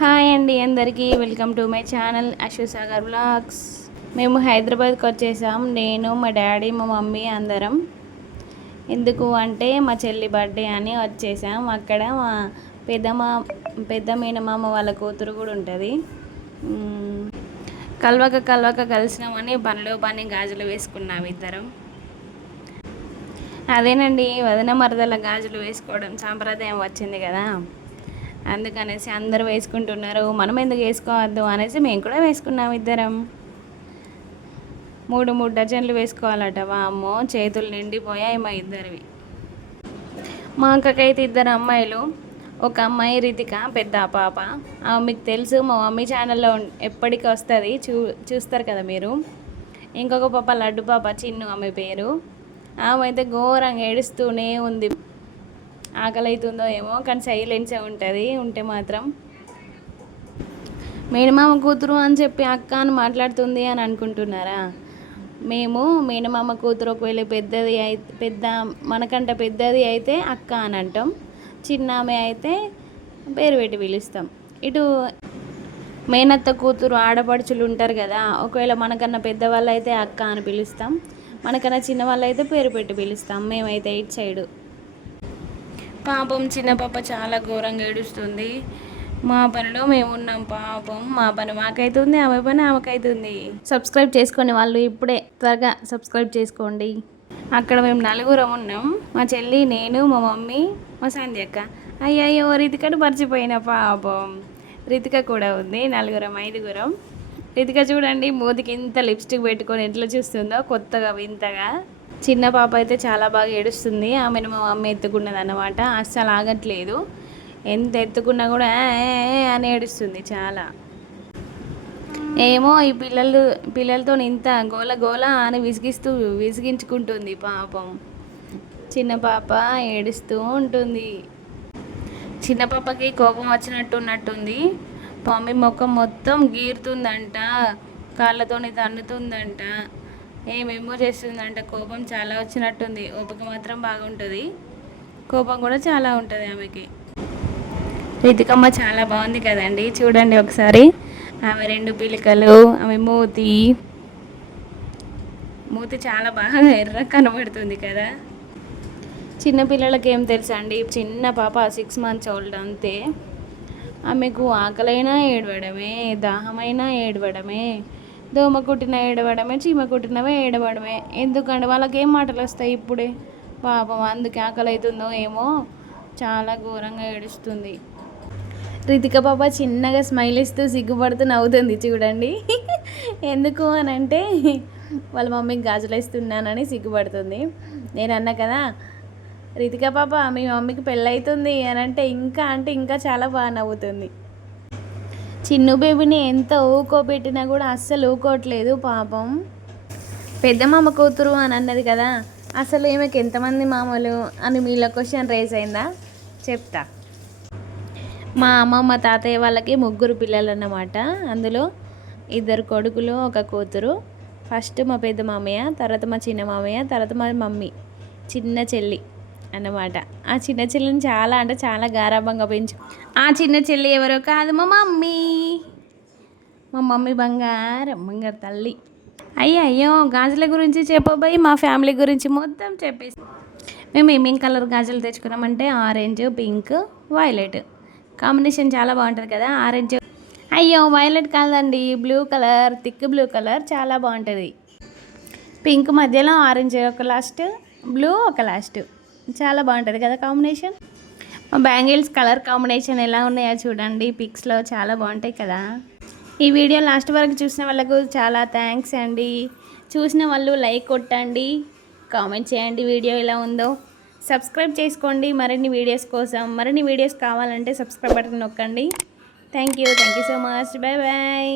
Hi అండి అందరికీ welcome to my channel Ashu Sagar blogs మేము హైదరాబాద్కి వచ్చేసాం. నేను మా డాడీ మా మమ్మీ అందరం. ఎందుకు అంటే మా చెల్లి బర్త్డే అని వచ్చేసాం. అక్కడ మా పెద్దమా పెద్ద మీనమామ వాళ్ళ కూతురు కూడా ఉంటుంది. కలవక కలవక కలిసినామని పనిలో పని గాజులు వేసుకున్నాం ఇద్దరం. అదేనండి వదిన మరదల గాజులు వేసుకోవడం సాంప్రదాయం వచ్చింది కదా. అందుకనేసి అందరూ వేసుకుంటున్నారు. మనం ఎందుకు వేసుకోవద్దు అనేసి మేము కూడా వేసుకున్నాం ఇద్దరం. మూడు మూడు డజన్లు వేసుకోవాలట. వామ్మో చేతులు నిండిపోయాయి మా ఇద్దరివి. మా అక్కకైతే ఇద్దరు అమ్మాయిలు. ఒక అమ్మాయి రితిక పెద్ద పాప. ఆమె మీకు తెలుసు మా మమ్మీ ఛానల్లో ఎప్పటికీ వస్తుంది. చూ చూస్తారు కదా మీరు. ఇంకొక పాప లడ్డు పాప చిన్ను ఆమె పేరు. ఆమె అయితే ఘోరంగా ఏడుస్తూనే ఉంది. ఆకలి అవుతుందో ఏమో కానీ సైలెన్సే ఉంటుంది ఉంటే మాత్రం. మేనమామ కూతురు అని చెప్పి అక్క అని మాట్లాడుతుంది అని అనుకుంటున్నారా? మేము మేనమామ కూతురు ఒకవేళ పెద్దది అయితే పెద్ద మనకంట పెద్దది అయితే అక్క అని అంటాం. చిన్న ఆమె అయితే పేరు పెట్టి పిలుస్తాం. ఇటు మేనత్త కూతురు ఆడపడుచులు ఉంటారు కదా ఒకవేళ మనకన్నా పెద్దవాళ్ళు అయితే అక్క అని పిలుస్తాం. మనకన్నా చిన్నవాళ్ళు అయితే పేరు పెట్టి పిలుస్తాం. మేమైతే ఇటు సైడు. పాపం చిన్న పాప చాలా ఘోరంగా ఏడుస్తుంది. మా పనిలో మేము ఉన్నాం పాపం. మా పని మాకైతుంది ఆమె పని ఆమెకైతుంది సబ్స్క్రైబ్ చేసుకోండి వాళ్ళు ఇప్పుడే త్వరగా సబ్స్క్రైబ్ చేసుకోండి. అక్కడ మేము నలుగురం ఉన్నాం. మా చెల్లి నేను మా మమ్మీ మా సంధ్య అక్క. అయ్యయ్యో రితికను మర్చిపోయిన పాపం. రితిక కూడా ఉంది నలుగురం ఐదుగురం. రితిక చూడండి మూతికి ఇంత లిప్స్టిక్ పెట్టుకొని ఎట్లా చూస్తుందో కొత్తగా వింతగా. చిన్న పాప అయితే చాలా బాగా ఏడుస్తుంది. ఆమెను మా మమ్మీ ఎత్తుకున్నది అన్నమాట అస్సలు ఆగట్లేదు. ఎంత ఎత్తుకున్నా కూడా అని ఏడుస్తుంది చాలా. ఏమో ఈ పిల్లలు పిల్లలతో ఇంత గోల గోల అని విసిగిస్తూ విసిగించుకుంటుంది పాపం. చిన్న పాప ఏడుస్తూ ఉంటుంది. చిన్న పాపకి కోపం వచ్చినట్టు ఉన్నట్టుంది. మమ్మీ ముఖం మొత్తం గీరుతుందంట. కాళ్ళతోని తన్నుతుందంట. ఏమేమో చేస్తుందంట కోపం చాలా వచ్చినట్టుంది. ఓపిక మాత్రం బాగుంటుంది. కోపం కూడా చాలా ఉంటుంది ఆమెకి. రితికమ్మ చాలా బాగుంది కదండి. చూడండి ఒకసారి. ఆమె రెండు పిలికలు ఆమె మూతి. మూతి చాలా బాగా ఎర్ర కనబడుతుంది కదా. చిన్నపిల్లలకి ఏం తెలుసా అండి? చిన్న పాప సిక్స్ మంత్స్ ఓల్డ్ అంతే. ఆమెకు ఆకలైనా ఏడవడమే దాహమైనా ఏడవడమే. దోమ కుట్టిన ఏడవడమే చీమ కుట్టినవే ఏడవడమే. ఎందుకంటే వాళ్ళకి ఏం మాటలు వస్తాయి ఇప్పుడే? పాపం అందుకే ఆకలి అవుతుందో ఏమో? చాలా ఘోరంగా ఏడుస్తుంది. రితిక పాప చిన్నగా స్మైల్ ఇస్తూ సిగ్గుపడుతూ నవ్వుతుంది చూడండి. ఎందుకు అని అంటే వాళ్ళ మమ్మీకి గాజులు ఇస్తున్నానని సిగ్గుపడుతుంది. నేను అన్నా కదా రితిక పాప మీ మమ్మీకి పెళ్ళవుతుంది అని అంటే ఇంకా అంటే ఇంకా చాలా బాగా నవ్వుతుంది. చిన్ను బేబీని ఎంత ఊకోబెట్టినా కూడా అస్సలు ఊకోవట్లేదు పాపం. పెద్ద మామ కూతురు అని అన్నది కదా అసలు ఈమెకి ఎంతమంది మామలు అని మీలో క్వశ్చన్ రేజ్ అయిందా? చెప్తా. మా అమ్మమ్మ తాతయ్య వాళ్ళకి ముగ్గురు పిల్లలు అన్నమాట అందులో ఇద్దరు కొడుకులు ఒక కూతురు. ఫస్ట్ మా పెద్ద మామయ్య తర్వాత మా చిన్న మామయ్య తర్వాత మా మమ్మీ చిన్న చెల్లి అన్నమాట. ఆ చిన్న చెల్లిని చాలా అంటే చాలా గారాభంగా పెంచు ఆ చిన్న చెల్లి ఎవరో కాదు మా మమ్మీ. మా మమ్మీ బంగారం బంగారు తల్లి. అయ్యో అయ్యో గాజుల గురించి చెప్పబోయి మా ఫ్యామిలీ గురించి మొత్తం చెప్పేసి. మేము ఏమేం కలర్ గాజులు తెచ్చుకున్నామంటే ఆరెంజ్ పింక్ వైలెట్. కాంబినేషన్ చాలా బాగుంటుంది కదా ఆరెంజ్. అయ్యో వైలెట్ కాదండి blue colour thick blue colour చాలా బాగుంటుంది. పింక్ మధ్యలో ఆరెంజ్ ఒక లాస్ట్ బ్లూ ఒక లాస్ట్. చాలా బాగుంటుంది కదా కాంబినేషన్. బ్యాంగిల్స్ కలర్ కాంబినేషన్ ఎలా ఉన్నాయో చూడండి. పిక్స్లో చాలా బాగుంటాయి కదా. ఈ వీడియో లాస్ట్ వరకు చూసిన వాళ్ళకు చాలా థ్యాంక్స్ అండి. చూసిన వాళ్ళు లైక్ కొట్టండి. కామెంట్ చేయండి వీడియో ఎలా ఉందో. సబ్స్క్రైబ్ చేసుకోండి. మరిన్ని వీడియోస్ కోసం మరిన్ని వీడియోస్ కావాలంటే సబ్స్క్రైబ్ బటన్ నొక్కండి. Thank you. Thank you so much. Bye bye.